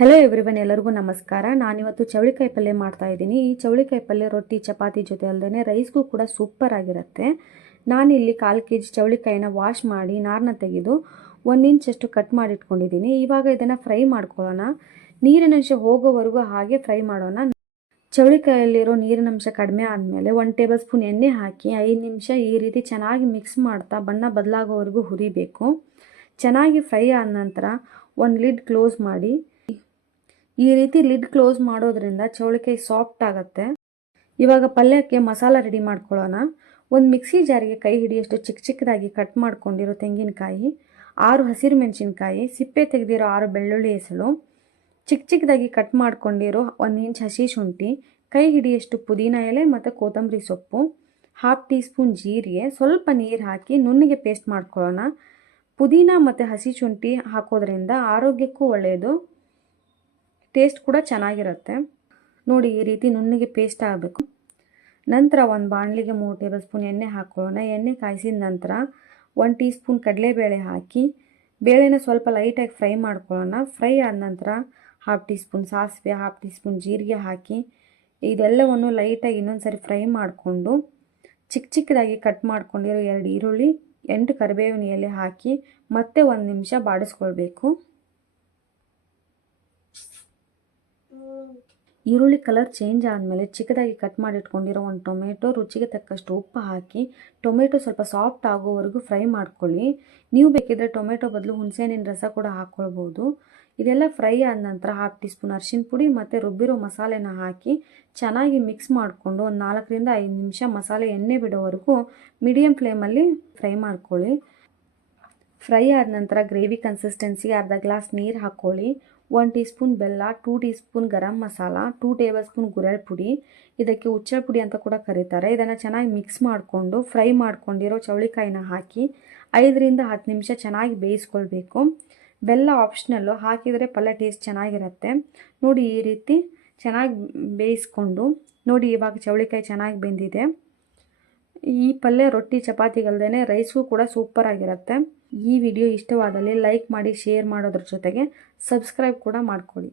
Hello everyone, ಎಲ್ಲರಿಗೂ ನಮಸ್ಕಾರ. ನಾನಿವತ್ತು ಚವಳಿಕಾಯಿ ಪಲ್ಯ ಮಾಡ್ತಾ ಇದ್ದೀನಿ. ಈ ಚವಳಿಕಾಯಿ ಪಲ್ಯ ರೊಟ್ಟಿ ಚಪಾತಿ ಜೊತೆ ಅಲ್ಲದೆ ರೈಸ್ಗೂ ಕೂಡ ಸೂಪರ್ ಆಗಿರುತ್ತೆ. ನಾನಿಲ್ಲಿ 1/4 kg ಚವಳಿಕಾಯಿನ ವಾಶ್ ಮಾಡಿ ನಾರನ್ನ ತೆಗೆದು 1 ಇಂಚಷ್ಟು ಕಟ್ ಮಾಡಿ ಇಟ್ಕೊಂಡಿದ್ದೀನಿ. ಇವಾಗ ಇದನ್ನು ಫ್ರೈ ಮಾಡ್ಕೊಳ್ಳೋಣ. ನೀರಿನಂಶ ಹೋಗೋವರೆಗೂ ಹಾಗೆ ಫ್ರೈ ಮಾಡೋಣ. ಚವಳಿಕಾಯಲ್ಲಿರೋ ನೀರಿನಂಶ ಕಡಿಮೆ ಆದಮೇಲೆ 1 ಟೇಬಲ್ ಸ್ಪೂನ್ ಎಣ್ಣೆ ಹಾಕಿ 5 ನಿಮಿಷ ಈ ರೀತಿ ಚೆನ್ನಾಗಿ ಮಿಕ್ಸ್ ಮಾಡ್ತಾ ಬಣ್ಣ ಬದಲಾಗೋವರೆಗೂ ಹುರಿಬೇಕು. ಚೆನ್ನಾಗಿ ಫ್ರೈ ಆದ ನಂತರ ಒಂದು ಲಿಡ್ ಕ್ಲೋಸ್ ಮಾಡಿ. ಈ ರೀತಿ ಲಿಡ್ ಕ್ಲೋಸ್ ಮಾಡೋದ್ರಿಂದ ಚವಳಿಕಾಯಿ ಸಾಫ್ಟ್ ಆಗುತ್ತೆ. ಇವಾಗ ಪಲ್ಯಕ್ಕೆ ಮಸಾಲ ರೆಡಿ ಮಾಡ್ಕೊಳ್ಳೋಣ. ಒಂದು ಮಿಕ್ಸಿ ಜಾರಿಗೆ ಕೈ ಹಿಡಿಯಷ್ಟು ಚಿಕ್ಕ ಚಿಕ್ಕದಾಗಿ ಕಟ್ ಮಾಡ್ಕೊಂಡಿರೋ ತೆಂಗಿನಕಾಯಿ, 6 ಹಸಿರು ಮೆಣಸಿನ್ಕಾಯಿ, ಸಿಪ್ಪೆ ತೆಗೆದಿರೋ 6 ಬೆಳ್ಳುಳ್ಳಿ ಎಸಳು, ಚಿಕ್ಕ ಚಿಕ್ಕದಾಗಿ ಕಟ್ ಮಾಡ್ಕೊಂಡಿರೋ 1 ಇಂಚ್ ಹಸಿ ಶುಂಠಿ, ಕೈ ಹಿಡಿಯಷ್ಟು ಪುದೀನ ಎಲೆ ಮತ್ತು ಕೊತ್ತಂಬರಿ ಸೊಪ್ಪು, 1/2 ಟೀ ಸ್ಪೂನ್ ಜೀರಿಗೆ, ಸ್ವಲ್ಪ ನೀರು ಹಾಕಿ ನುಣ್ಣಗೆ ಪೇಸ್ಟ್ ಮಾಡ್ಕೊಳ್ಳೋಣ. ಪುದೀನ ಮತ್ತು ಹಸಿ ಶುಂಠಿ ಹಾಕೋದ್ರಿಂದ ಆರೋಗ್ಯಕ್ಕೂ ಒಳ್ಳೆಯದು, ಟೇಸ್ಟ್ ಕೂಡ ಚೆನ್ನಾಗಿರುತ್ತೆ. ನೋಡಿ, ಈ ರೀತಿ ನುಣ್ಣಗೆ ಪೇಸ್ಟ್ ಆಗಬೇಕು. ನಂತರ ಒಂದು ಬಾಣಲಿಗೆ 3 ಟೇಬಲ್ ಸ್ಪೂನ್ ಎಣ್ಣೆ ಹಾಕೊಳ್ಳೋಣ. ಎಣ್ಣೆ ಕಾಯಿಸಿದ ನಂತರ 1 ಟೀ ಸ್ಪೂನ್ ಕಡಲೆಬೇಳೆ ಹಾಕಿ ಬೇಳೆನ ಸ್ವಲ್ಪ ಲೈಟಾಗಿ ಫ್ರೈ ಮಾಡ್ಕೊಳ್ಳೋಣ. ಫ್ರೈ ಆದ ನಂತರ 1/2 ಟೀ ಸ್ಪೂನ್ ಸಾಸಿವೆ, 1/2 ಟೀ ಸ್ಪೂನ್ ಜೀರಿಗೆ ಹಾಕಿ ಇದೆಲ್ಲವನ್ನು ಲೈಟಾಗಿ ಇನ್ನೊಂದು ಸರಿ ಫ್ರೈ ಮಾಡಿಕೊಂಡು ಚಿಕ್ಕ ಚಿಕ್ಕದಾಗಿ ಕಟ್ ಮಾಡ್ಕೊಂಡಿರೋ 2 ಈರುಳ್ಳಿ, 8 ಕರಿಬೇವಿನ ಎಲೆ ಹಾಕಿ ಮತ್ತೆ 1 ನಿಮಿಷ ಬಾಡಿಸ್ಕೊಳ್ಬೇಕು. ಈರುಳ್ಳಿ ಕಲರ್ ಚೇಂಜ್ ಆದಮೇಲೆ ಚಿಕ್ಕದಾಗಿ ಕಟ್ ಮಾಡಿ ಇಟ್ಕೊಂಡಿರೋ 1 ಟೊಮೆಟೊ, ರುಚಿಗೆ ತಕ್ಕಷ್ಟು ಉಪ್ಪು ಹಾಕಿ ಟೊಮೆಟೊ ಸ್ವಲ್ಪ ಸಾಫ್ಟ್ ಆಗೋವರೆಗೂ ಫ್ರೈ ಮಾಡ್ಕೊಳ್ಳಿ. ನೀವು ಬೇಕಿದ್ರೆ ಟೊಮೆಟೊ ಬದಲು ಹುಣಸೆಹಣ್ಣಿನ ರಸ ಕೂಡ ಹಾಕ್ಕೊಳ್ಬೋದು. ಇದೆಲ್ಲ ಫ್ರೈ ಆದ ನಂತರ 1/2 ಟೀ ಸ್ಪೂನ್ ಅರಿಶಿನ ಪುಡಿ ಮತ್ತು ರುಬ್ಬಿರೋ ಮಸಾಲೆನ ಹಾಕಿ ಚೆನ್ನಾಗಿ ಮಿಕ್ಸ್ ಮಾಡಿಕೊಂಡು ಒಂದು 4 ರಿಂದ 5 ನಿಮಿಷ ಮಸಾಲೆ ಎಣ್ಣೆ ಬಿಡೋವರೆಗೂ ಮೀಡಿಯಮ್ ಫ್ಲೇಮಲ್ಲಿ ಫ್ರೈ ಮಾಡ್ಕೊಳ್ಳಿ. ಫ್ರೈ ಆದ ನಂತರ ಗ್ರೇವಿ ಕನ್ಸಿಸ್ಟೆನ್ಸಿಗೆ ಅರ್ಧ ಗ್ಲಾಸ್ ನೀರು ಹಾಕ್ಕೊಳ್ಳಿ. 1 ಟೀ ಸ್ಪೂನ್ ಬೆಲ್ಲ, 2 tea spoon garam masala, 2 table spoon ಗುರೆಳ್ ಪುಡಿ, ಇದಕ್ಕೆ ಉಚ್ಚಳ ಪುಡಿ ಅಂತ ಕೂಡ ಕರೀತಾರೆ. ಇದನ್ನು ಚೆನ್ನಾಗಿ ಮಿಕ್ಸ್ ಮಾಡಿಕೊಂಡು ಫ್ರೈ ಮಾಡ್ಕೊಂಡಿರೋ ಚವಳಿಕಾಯಿನ ಹಾಕಿ 5 ರಿಂದ 10 ನಿಮಿಷ ಚೆನ್ನಾಗಿ ಬೇಯಿಸ್ಕೊಳ್ಬೇಕು. ಬೆಲ್ಲ ಆಪ್ಷನಲ್ಲು, ಹಾಕಿದರೆ ಪಲ್ಯ ಟೇಸ್ಟ್ ಚೆನ್ನಾಗಿರುತ್ತೆ. ನೋಡಿ, ಈ ರೀತಿ ಚೆನ್ನಾಗಿ ಬೇಯಿಸ್ಕೊಂಡು ನೋಡಿ, ಇವಾಗ ಚವಳಿಕಾಯಿ ಚೆನ್ನಾಗಿ ಬೆಂದಿದೆ. ಈ ಪಲ್ಯ ರೊಟ್ಟಿ ಚಪಾತಿಗಲ್ದೇ ರೈಸ್ಗೂ ಕೂಡ ಸೂಪರ್ ಆಗಿರುತ್ತೆ. ಈ ವಿಡಿಯೋ ಇಷ್ಟವಾದಲ್ಲಿ ಲೈಕ್ ಮಾಡಿ, ಶೇರ್ ಮಾಡೋದ್ರ ಜೊತೆಗೆ ಸಬ್ಸ್ಕ್ರೈಬ್ ಕೂಡ ಮಾಡ್ಕೊಳ್ಳಿ.